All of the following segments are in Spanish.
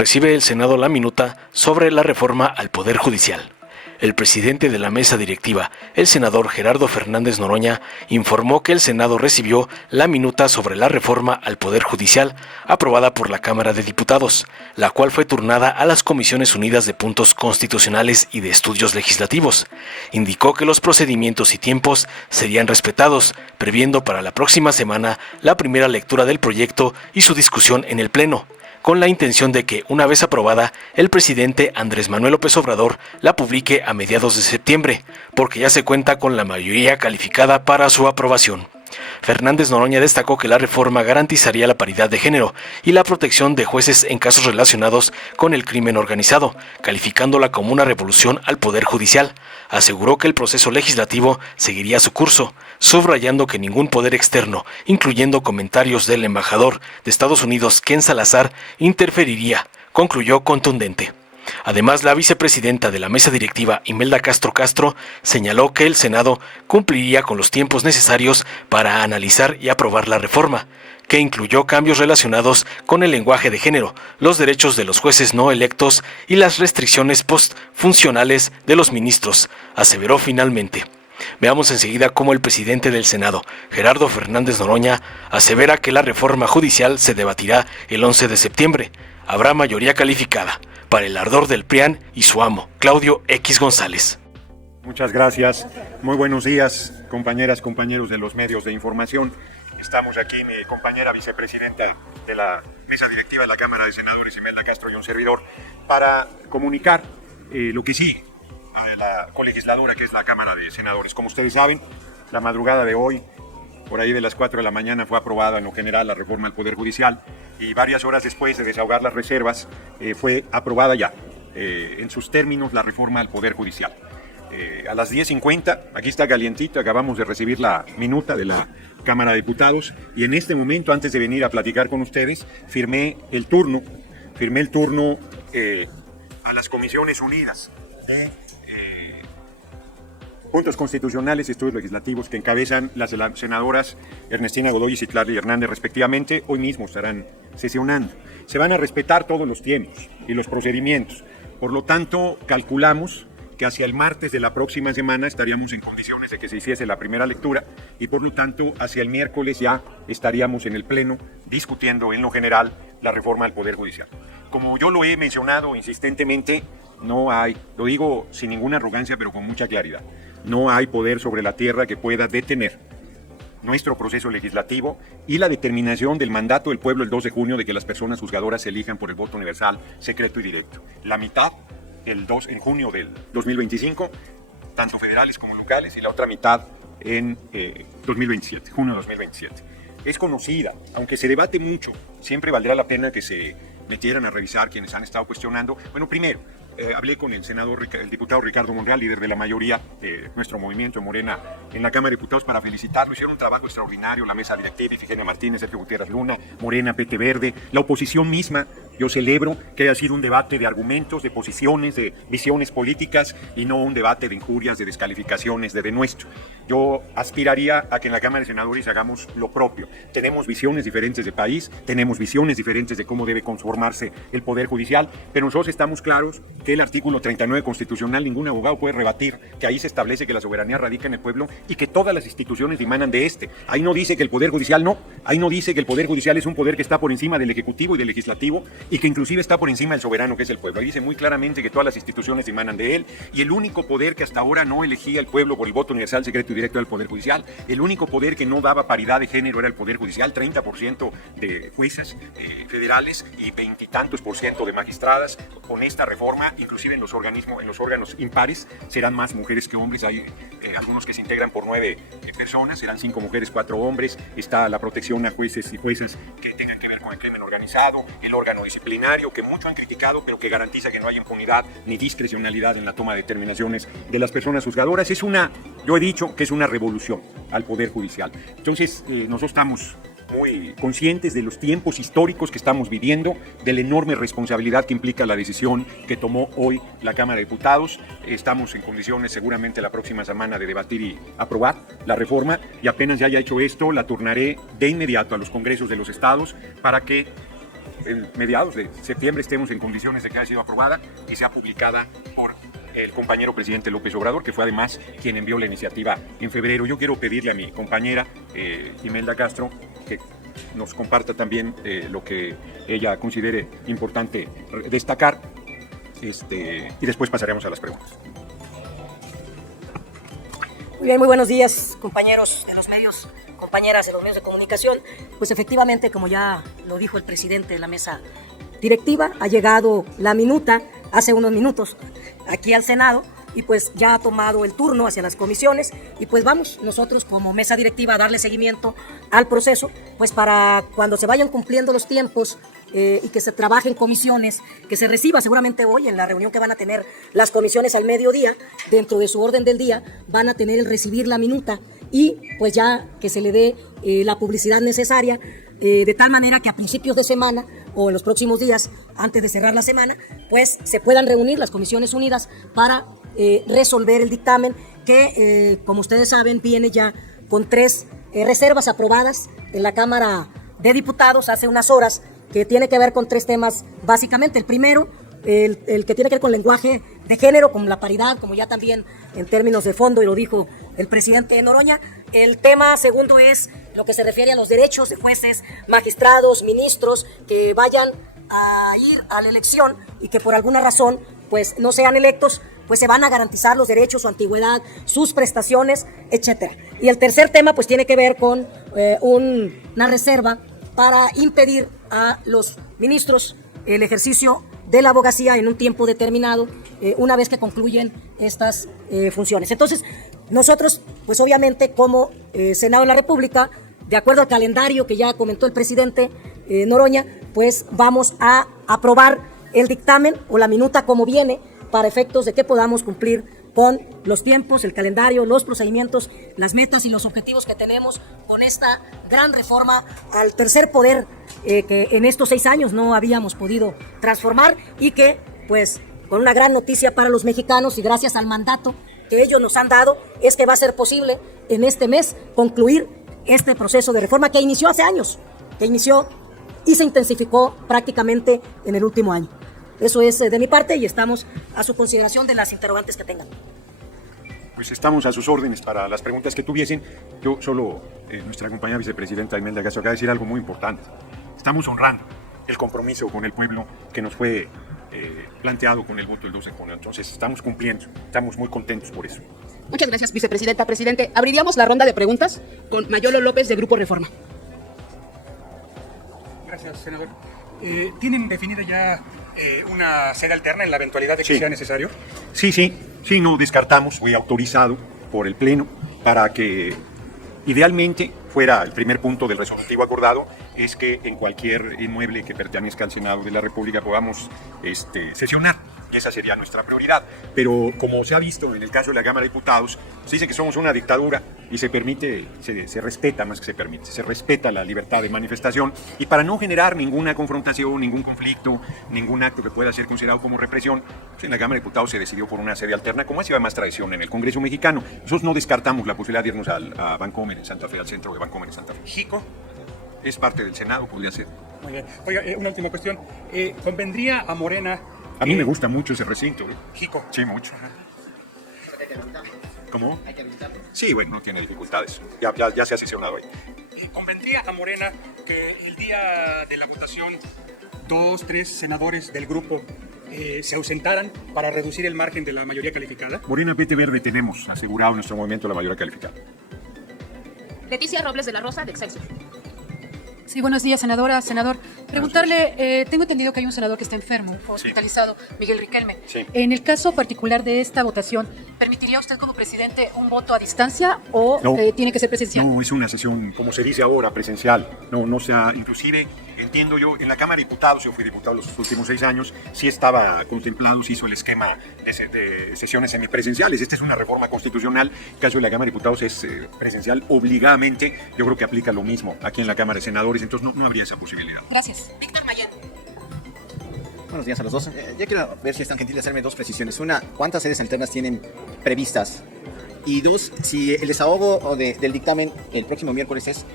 Recibe el Senado la minuta sobre la reforma al Poder Judicial. El presidente de la mesa directiva, el senador Gerardo Fernández Noroña, informó que el Senado recibió la minuta sobre la reforma al Poder Judicial aprobada por la Cámara de Diputados, la cual fue turnada a las Comisiones Unidas de Puntos Constitucionales y de Estudios Legislativos. Indicó que los procedimientos y tiempos serían respetados, previendo para la próxima semana la primera lectura del proyecto y su discusión en el Pleno, con la intención de que, una vez aprobada, el presidente Andrés Manuel López Obrador la publique a mediados de septiembre, porque ya se cuenta con la mayoría calificada para su aprobación. Fernández Noroña destacó que la reforma garantizaría la paridad de género y la protección de jueces en casos relacionados con el crimen organizado, calificándola como una revolución al Poder Judicial. Aseguró que el proceso legislativo seguiría su curso, subrayando que ningún poder externo, incluyendo comentarios del embajador de Estados Unidos, Ken Salazar, interferiría, concluyó contundente. Además, la vicepresidenta de la mesa directiva, Imelda Castro Castro, señaló que el Senado cumpliría con los tiempos necesarios para analizar y aprobar la reforma, que incluyó cambios relacionados con el lenguaje de género, los derechos de los jueces no electos y las restricciones postfuncionales de los ministros, aseveró finalmente. Veamos enseguida cómo el presidente del Senado, Gerardo Fernández Noroña, asevera que la reforma judicial se debatirá el 11 de septiembre. Habrá mayoría calificada, para el ardor del PRIAN y su amo, Claudio X González. Muchas gracias. Muy buenos días, compañeras, compañeros de los medios de información. Estamos aquí, mi compañera vicepresidenta de la mesa directiva de la Cámara de Senadores, Imelda Castro, y un servidor, para comunicar lo que sigue a la colegisladora, que es la Cámara de Senadores. Como ustedes saben, la madrugada de hoy, por ahí de las 4 de la mañana, fue aprobada en lo general la reforma al Poder Judicial, y varias horas después de desahogar las reservas, fue aprobada ya, en sus términos, la reforma al Poder Judicial. A las 10:50, aquí está calientito, acabamos de recibir la minuta de la Cámara de Diputados, y en este momento, antes de venir a platicar con ustedes, firmé el turno a las Comisiones Unidas de Puntos Constitucionales y Estudios Legislativos, que encabezan las senadoras Ernestina Godoy y Citlali Hernández respectivamente. Hoy mismo estarán sesionando. Se van a respetar todos los tiempos y los procedimientos. Por lo tanto, calculamos que hacia el martes de la próxima semana estaríamos en condiciones de que se hiciese la primera lectura, y por lo tanto hacia el miércoles ya estaríamos en el Pleno discutiendo en lo general la reforma al Poder Judicial. Como yo lo he mencionado insistentemente, no hay, lo digo sin ninguna arrogancia pero con mucha claridad, no hay poder sobre la tierra que pueda detener nuestro proceso legislativo y la determinación del mandato del pueblo el 2 de junio de que las personas juzgadoras se elijan por el voto universal, secreto y directo. La mitad en junio del 2025, tanto federales como locales, y la otra mitad en 2027, junio de 2027. Es conocida, aunque se debate mucho, siempre valdrá la pena que se metieran a revisar quienes han estado cuestionando. Bueno, primero, hablé con el diputado Ricardo Monreal, líder de la mayoría de nuestro movimiento Morena en la Cámara de Diputados, para felicitarlo. Hicieron un trabajo extraordinario, la mesa directiva, Ifigenia Martínez, Sergio Gutiérrez Luna, Morena, PT Verde, la oposición misma. Yo celebro que haya sido un debate de argumentos, de posiciones, de visiones políticas, y no un debate de injurias, de descalificaciones, de denuesto. Yo aspiraría a que en la Cámara de Senadores hagamos lo propio. Tenemos visiones diferentes de país, tenemos visiones diferentes de cómo debe conformarse el Poder Judicial, pero nosotros estamos claros que el artículo 39 constitucional, ningún abogado puede rebatir, que ahí se establece que la soberanía radica en el pueblo y que todas las instituciones emanan de este. Ahí no dice que el Poder Judicial no, ahí no dice que el Poder Judicial es un poder que está por encima del Ejecutivo y del Legislativo, y que inclusive está por encima del soberano, que es el pueblo. Ahí dice muy claramente que todas las instituciones emanan de él, y el único poder que hasta ahora no elegía el pueblo por el voto universal, secreto y directo era el Poder Judicial. El único poder que no daba paridad de género era el Poder Judicial, 30% de jueces federales y 20 y tantos % de magistradas. Con esta reforma, inclusive en los órganos impares, serán más mujeres que hombres. Hay algunos que se integran por 9 personas, serán 5 mujeres, 4 hombres. Está la protección a jueces y juezas que tengan que ver con el crimen organizado, el órgano disciplinario, que mucho han criticado, pero que garantiza que no hay impunidad ni discrecionalidad en la toma de determinaciones de las personas juzgadoras. Yo he dicho que es una revolución al Poder Judicial. Entonces, nosotros estamos muy conscientes de los tiempos históricos que estamos viviendo, de la enorme responsabilidad que implica la decisión que tomó hoy la Cámara de Diputados. Estamos en condiciones seguramente la próxima semana de debatir y aprobar la reforma, y apenas ya haya hecho esto, la turnaré de inmediato a los congresos de los estados para que en mediados de septiembre estemos en condiciones de que haya sido aprobada y sea publicada por el compañero presidente López Obrador, que fue además quien envió la iniciativa en febrero. Yo quiero pedirle a mi compañera Imelda Castro que nos comparta también lo que ella considere importante destacar, y después pasaremos a las preguntas. Muy bien, muy buenos días, compañeros de los medios, compañeras de los medios de comunicación. Pues efectivamente, como ya lo dijo el presidente de la mesa directiva, ha llegado la minuta hace unos minutos aquí al Senado y pues ya ha tomado el turno hacia las comisiones y pues vamos nosotros como mesa directiva a darle seguimiento al proceso, pues para cuando se vayan cumpliendo los tiempos y que se trabaje en comisiones, que se reciba seguramente hoy en la reunión que van a tener las comisiones al mediodía, dentro de su orden del día van a tener el recibir la minuta y pues ya que se le dé la publicidad necesaria, de tal manera que a principios de semana o en los próximos días, antes de cerrar la semana, pues se puedan reunir las comisiones unidas para resolver el dictamen que, como ustedes saben, viene ya con 3 reservas aprobadas en la Cámara de Diputados hace unas horas, que tiene que ver con 3 temas básicamente. El primero, el que tiene que ver con lenguaje de género, con la paridad, como ya también en términos de fondo, y lo dijo el presidente Noroña. El tema segundo es lo que se refiere a los derechos de jueces, magistrados, ministros que vayan a ir a la elección y que por alguna razón pues no sean electos, pues se van a garantizar los derechos, su antigüedad, sus prestaciones, etcétera. Y el tercer tema pues tiene que ver con una reserva para impedir a los ministros el ejercicio de la abogacía en un tiempo determinado, una vez que concluyen estas funciones. Entonces, nosotros, pues obviamente como Senado de la República, de acuerdo al calendario que ya comentó el presidente Noroña, pues vamos a aprobar el dictamen o la minuta como viene, para efectos de que podamos cumplir con los tiempos, el calendario, los procedimientos, las metas y los objetivos que tenemos con esta gran reforma al tercer poder que en estos 6 años no habíamos podido transformar y que, pues, con una gran noticia para los mexicanos y gracias al mandato que ellos nos han dado, es que va a ser posible en este mes concluir este proceso de reforma que inició hace años, que inició y se intensificó prácticamente en el último año. Eso es de mi parte y estamos a su consideración de las interrogantes que tengan. Pues estamos a sus órdenes para las preguntas que tuviesen. Yo solo, nuestra compañera vicepresidenta Imelda Castro acaba de decir algo muy importante. Estamos honrando el compromiso con el pueblo que nos fue planteado con el voto del 12 de junio. Entonces estamos cumpliendo, estamos muy contentos por eso. Muchas gracias, vicepresidenta. Presidente, abriríamos la ronda de preguntas con Mayolo López de Grupo Reforma. Gracias, senador. ¿Tienen definida ya una sede alterna en la eventualidad de que sea necesario? Sí, no descartamos, fue autorizado por el Pleno para que idealmente fuera el primer punto del resolutivo acordado, es que en cualquier inmueble que pertenezca al Senado de la República podamos sesionar. Esa sería nuestra prioridad. Pero como se ha visto en el caso de la Cámara de Diputados, se dice que somos una dictadura y se permite, se respeta más que se permite, se respeta la libertad de manifestación, y para no generar ninguna confrontación, ningún conflicto, ningún acto que pueda ser considerado como represión, pues en la Cámara de Diputados se decidió por una sede alterna, como ha sido más tradición en el Congreso mexicano. Nosotros no descartamos la posibilidad de irnos a Vancomer en Santa Fe, al centro de Vancomer en Santa Fe. ¿Jico? Es parte del Senado, podría ser. Muy bien. Oiga, una última cuestión. ¿Convendría a Morena? A mí me gusta mucho ese recinto. ¿Jico? Sí, mucho. ¿Cómo? Sí, bueno, no tiene dificultades. Ya se ha sesionado ahí. ¿Convendría a Morena que el día de la votación 2, 3 senadores del grupo se ausentaran para reducir el margen de la mayoría calificada? Morena PT Verde tenemos asegurado en nuestro movimiento la mayoría calificada. Leticia Robles de la Rosa, de Excelsior. Sí, buenos días, senadora. Senador, preguntarle, tengo entendido que hay un senador que está enfermo, hospitalizado, Miguel Riquelme. Sí. En el caso particular de esta votación, ¿permitiría usted como presidente un voto a distancia o No. Tiene que ser presencial? No, es una sesión, como se dice ahora, presencial. No sea, inclusive, entiendo yo, en la Cámara de Diputados, yo fui diputado los últimos 6 años, sí estaba contemplado, se hizo el esquema de sesiones semipresenciales. Esta es una reforma constitucional. El caso de la Cámara de Diputados es presencial obligadamente. Yo creo que aplica lo mismo aquí en la Cámara de Senadores, entonces no habría esa posibilidad. Gracias. Víctor Mayen. Buenos días a los dos. Yo quiero ver si están gentiles de hacerme 2 precisiones. Una, ¿cuántas sedes alternas tienen previstas Y dos, si el desahogo del dictamen el próximo miércoles es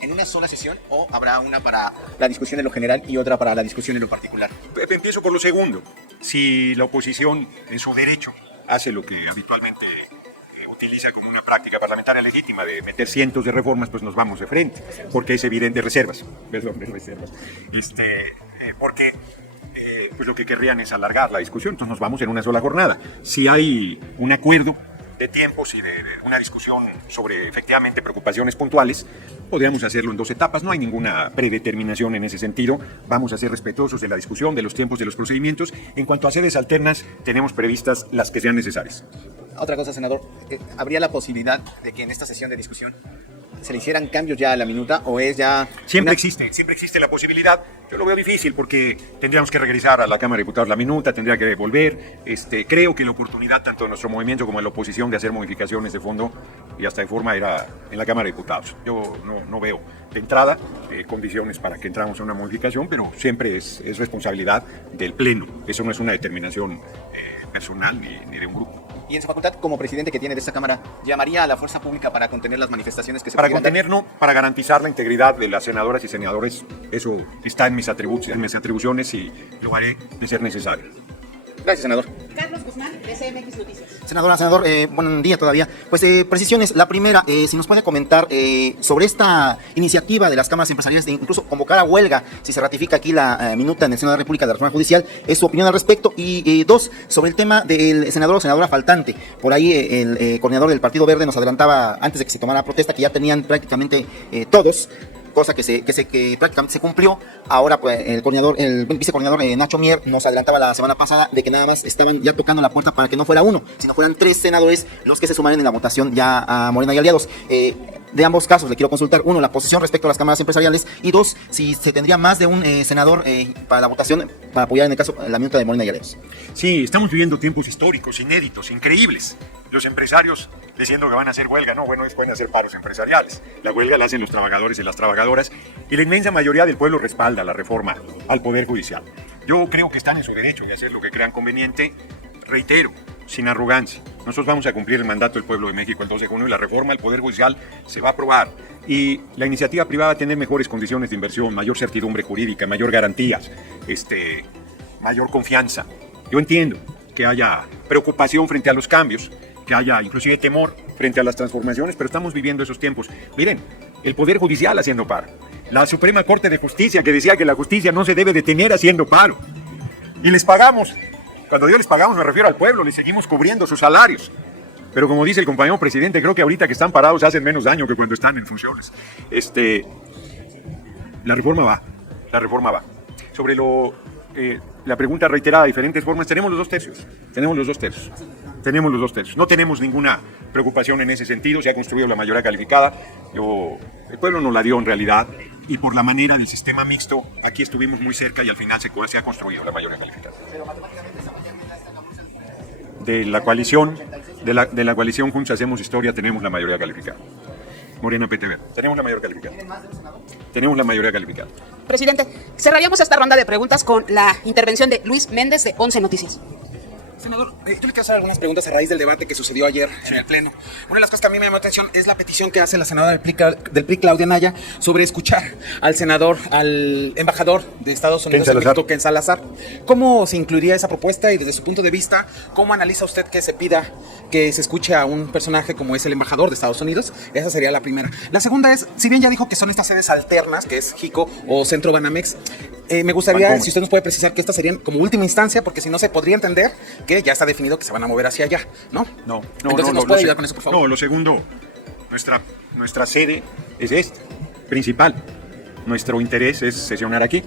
en una sola sesión o habrá una para la discusión en lo general y otra para la discusión en lo particular. Empiezo por lo segundo. Si la oposición en su derecho hace lo que habitualmente utiliza como una práctica parlamentaria legítima de meter cientos de reformas, pues nos vamos de frente, porque es evidente, reservas, porque pues lo que querrían es alargar la discusión, entonces nos vamos en una sola jornada. Si hay un acuerdo de tiempos y de una discusión sobre efectivamente preocupaciones puntuales, podríamos hacerlo en 2 etapas, no hay ninguna predeterminación en ese sentido, vamos a ser respetuosos de la discusión, de los tiempos, de los procedimientos. En cuanto a sedes alternas, tenemos previstas las que sean necesarias. Otra cosa, senador, ¿habría la posibilidad de que en esta sesión de discusión se le hicieran cambios ya a la minuta o es ya...? Siempre existe la posibilidad. Yo lo veo difícil porque tendríamos que regresar a la Cámara de Diputados la minuta, tendría que volver. Creo que la oportunidad tanto de nuestro movimiento como de la oposición de hacer modificaciones de fondo y hasta de forma era en la Cámara de Diputados. Yo no veo de entrada condiciones para que entramos a una modificación, pero siempre es responsabilidad del Pleno. Eso no es una determinación personal ni de un grupo. Y en su facultad, como presidente que tiene de esta Cámara, ¿llamaría a la fuerza pública para contener las manifestaciones que se Para pudieran dar? contener, no, para garantizar la integridad de las senadoras y senadores, eso está en mis atribuciones y lo haré de ser necesario. Gracias, senador. Carlos Guzmán, de CMX Noticias. Senador, buen día todavía. Pues precisiones. La primera, si nos puede comentar sobre esta iniciativa de las cámaras empresariales de incluso convocar a huelga si se ratifica aquí la minuta en el Senado de la República de la Reforma Judicial, es su opinión al respecto. Y dos, sobre el tema del senador o senadora faltante. Por ahí el coordinador del Partido Verde nos adelantaba antes de que se tomara la protesta que ya tenían prácticamente todos, cosa que prácticamente se cumplió. Ahora pues el vicecoordinador Nacho Mier nos adelantaba la semana pasada de que nada más estaban ya tocando la puerta para que no fuera uno, sino fueran 3 senadores los que se sumaran en la votación ya a Morena y aliados. De ambos casos le quiero consultar, 1, la posición respecto a las cámaras empresariales, y 2, si se tendría más de un senador para la votación para apoyar en el caso la minuta de Morena y aliados. Sí, estamos viviendo tiempos históricos, inéditos, increíbles. Los empresarios diciendo que van a hacer huelga, pueden hacer paros empresariales. La huelga la hacen los trabajadores y las trabajadoras, y la inmensa mayoría del pueblo respalda la reforma al Poder Judicial. Yo creo que están en su derecho de hacer lo que crean conveniente. Reitero, sin arrogancia, nosotros vamos a cumplir el mandato del pueblo de México el 2 de junio y la reforma al Poder Judicial se va a aprobar. Y la iniciativa privada va a tener mejores condiciones de inversión, mayor certidumbre jurídica, mayor garantías, mayor confianza. Yo entiendo que haya preocupación frente a los cambios, que haya inclusive temor frente a las transformaciones, pero estamos viviendo esos tiempos. Miren, el Poder Judicial haciendo paro, la Suprema Corte de Justicia que decía que la justicia no se debe detener haciendo paro, y les pagamos. Cuando digo les pagamos me refiero al pueblo, les seguimos cubriendo sus salarios. Pero como dice el compañero presidente, creo que ahorita que están parados hacen menos daño que cuando están en funciones. La reforma va. Sobre la pregunta reiterada de diferentes formas, tenemos los 2 tercios. No tenemos ninguna preocupación en ese sentido, se ha construido la mayoría calificada. El pueblo nos la dio en realidad, y por la manera del sistema mixto, aquí estuvimos muy cerca y al final se ha construido la mayoría calificada. De la coalición Juntos Hacemos Historia tenemos la mayoría calificada. Morena PTV, tenemos la mayoría calificada. Presidente, cerraríamos esta ronda de preguntas con la intervención de Luis Méndez de 11 Noticias. Senador, yo le quiero hacer algunas preguntas a raíz del debate que sucedió ayer en el Pleno. Una de las cosas que a mí me llamó la atención es la petición que hace la senadora del PRI, Claudia Naya, sobre escuchar al embajador de Estados Unidos en México, Ken Salazar. ¿Cómo se incluiría esa propuesta y desde su punto de vista, cómo analiza usted que se pida que se escuche a un personaje como es el embajador de Estados Unidos? Esa sería la primera. La segunda es, si bien ya dijo que son estas sedes alternas, que es JICO o Centro Banamex, me gustaría, si usted nos puede precisar que estas serían como última instancia, porque si no se podría entender que ya está definido que se van a mover hacia allá, ¿no? No. Entonces, ¿nos puede ayudar con eso, por favor? No, lo segundo, nuestra sede es esta, principal. Nuestro interés es sesionar aquí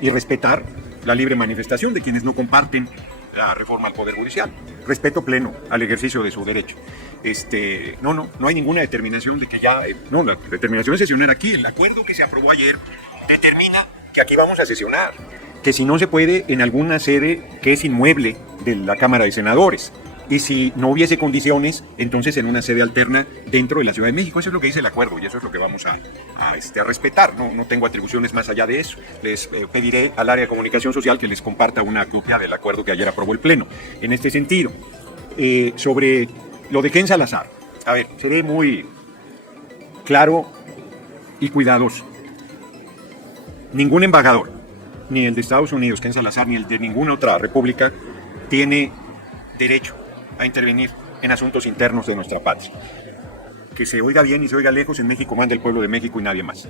y respetar la libre manifestación de quienes no comparten la reforma al Poder Judicial. Respeto pleno al ejercicio de su derecho. No hay ninguna determinación de que ya... No, la determinación es sesionar aquí. El acuerdo que se aprobó ayer determina que aquí vamos a sesionar. Que si no se puede, en alguna sede que es inmueble de la Cámara de Senadores. Y si no hubiese condiciones, entonces en una sede alterna dentro de la Ciudad de México. Eso es lo que dice el acuerdo y eso es lo que vamos a respetar. No tengo atribuciones más allá de eso. Les pediré al área de comunicación social que les comparta una copia del acuerdo que ayer aprobó el Pleno. En este sentido, sobre Lo de Ken Salazar. A ver, seré muy claro y cuidadoso. Ningún embajador, ni el de Estados Unidos, Ken Salazar, ni el de ninguna otra república, tiene derecho a intervenir en asuntos internos de nuestra patria. Que se oiga bien y se oiga lejos, en México manda el pueblo de México y nadie más.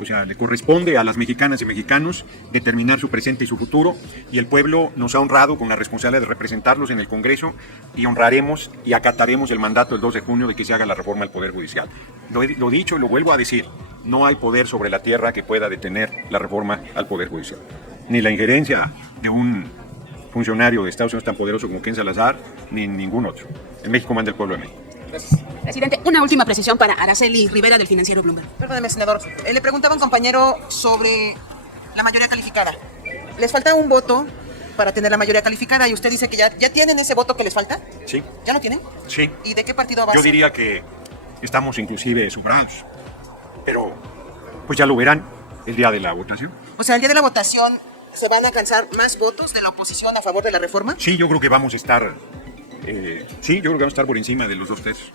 O sea, le corresponde a las mexicanas y mexicanos determinar su presente y su futuro, y el pueblo nos ha honrado con la responsabilidad de representarlos en el Congreso, y honraremos y acataremos el mandato el 2 de junio de que se haga la reforma al Poder Judicial. Lo dicho y lo vuelvo a decir, no hay poder sobre la tierra que pueda detener la reforma al Poder Judicial. Ni la injerencia de un funcionario de Estados Unidos tan poderoso como Ken Salazar, ni ningún otro. En México manda el pueblo de México. Presidente, una última precisión para Araceli Rivera del financiero Bloomberg. Perdóneme, senador. Le preguntaba a un compañero sobre la mayoría calificada. Les falta un voto para tener la mayoría calificada y usted dice que ya tienen ese voto que les falta. Sí. ¿Ya lo tienen? Sí. ¿Y de qué partido va a Yo ser? diría que estamos inclusive sobrados, pero pues ya lo verán el día de la votación. O sea, el día de la votación se van a alcanzar más votos de la oposición a favor de la reforma. Sí, yo creo que vamos a estar, por encima de los 2 tercios.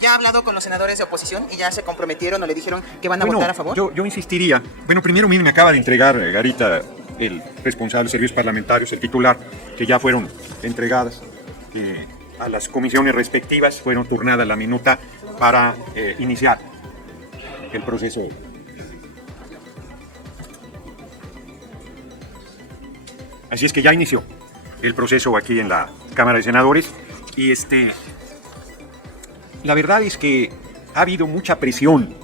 ¿Ya ha hablado con los senadores de oposición y ya se comprometieron o le dijeron que van a votar a favor? Yo insistiría. Bueno, primero, me acaba de entregar Garita, el responsable de servicios parlamentarios, el titular, que ya fueron entregadas a las comisiones respectivas, fueron turnada la minuta para iniciar el proceso. Así es que ya inició el proceso aquí en la Cámara de Senadores y la verdad es que ha habido mucha presión.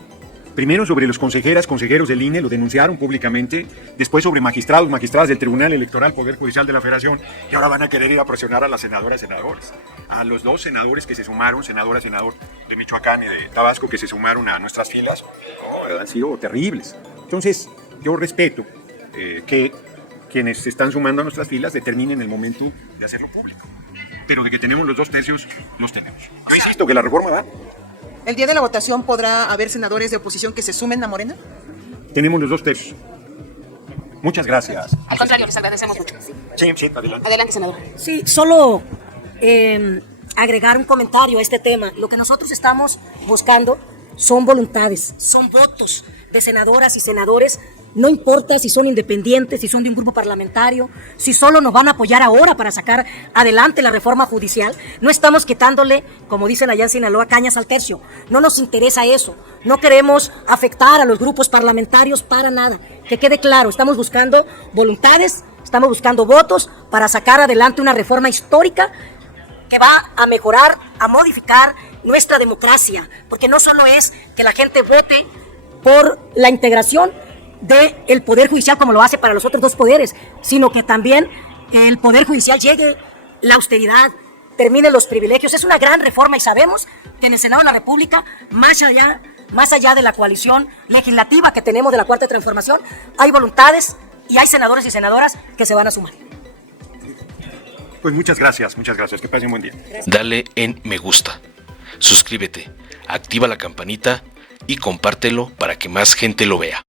Primero sobre los consejeros del INE, lo denunciaron públicamente. Después sobre magistradas del Tribunal Electoral, Poder Judicial de la Federación, que ahora van a querer ir a presionar a las senadoras y senadores. A los 2 senadores que se sumaron, senador de Michoacán y de Tabasco, que se sumaron a nuestras filas, han sido terribles. Entonces, yo respeto que quienes se están sumando a nuestras filas determinen el momento de hacerlo público. Pero de que tenemos los 2 tercios, los tenemos. Yo insisto que la reforma va. ¿El día de la votación podrá haber senadores de oposición que se sumen a Morena? Tenemos los 2 tercios. Muchas gracias. Al contrario, les agradecemos mucho. Sí, adelante. Adelante, senador. Sí, solo agregar un comentario a este tema. Lo que nosotros estamos buscando son voluntades, son votos de senadoras y senadores. No importa si son independientes, si son de un grupo parlamentario, si solo nos van a apoyar ahora para sacar adelante la reforma judicial. No estamos quitándole, como dicen allá en Sinaloa, cañas al tercio. No nos interesa eso. No queremos afectar a los grupos parlamentarios para nada. Que quede claro, estamos buscando voluntades, estamos buscando votos para sacar adelante una reforma histórica que va a mejorar, a modificar nuestra democracia. Porque no solo es que la gente vote por la integración del Poder Judicial como lo hace para los otros 2 poderes, sino que también el Poder Judicial llegue la austeridad, termine los privilegios. Es una gran reforma y sabemos que en el Senado de la República, más allá de la coalición legislativa que tenemos de la Cuarta Transformación, hay voluntades y hay senadores y senadoras que se van a sumar. Pues muchas gracias, que pasen un buen día. Dale en me gusta, suscríbete, activa la campanita y compártelo para que más gente lo vea.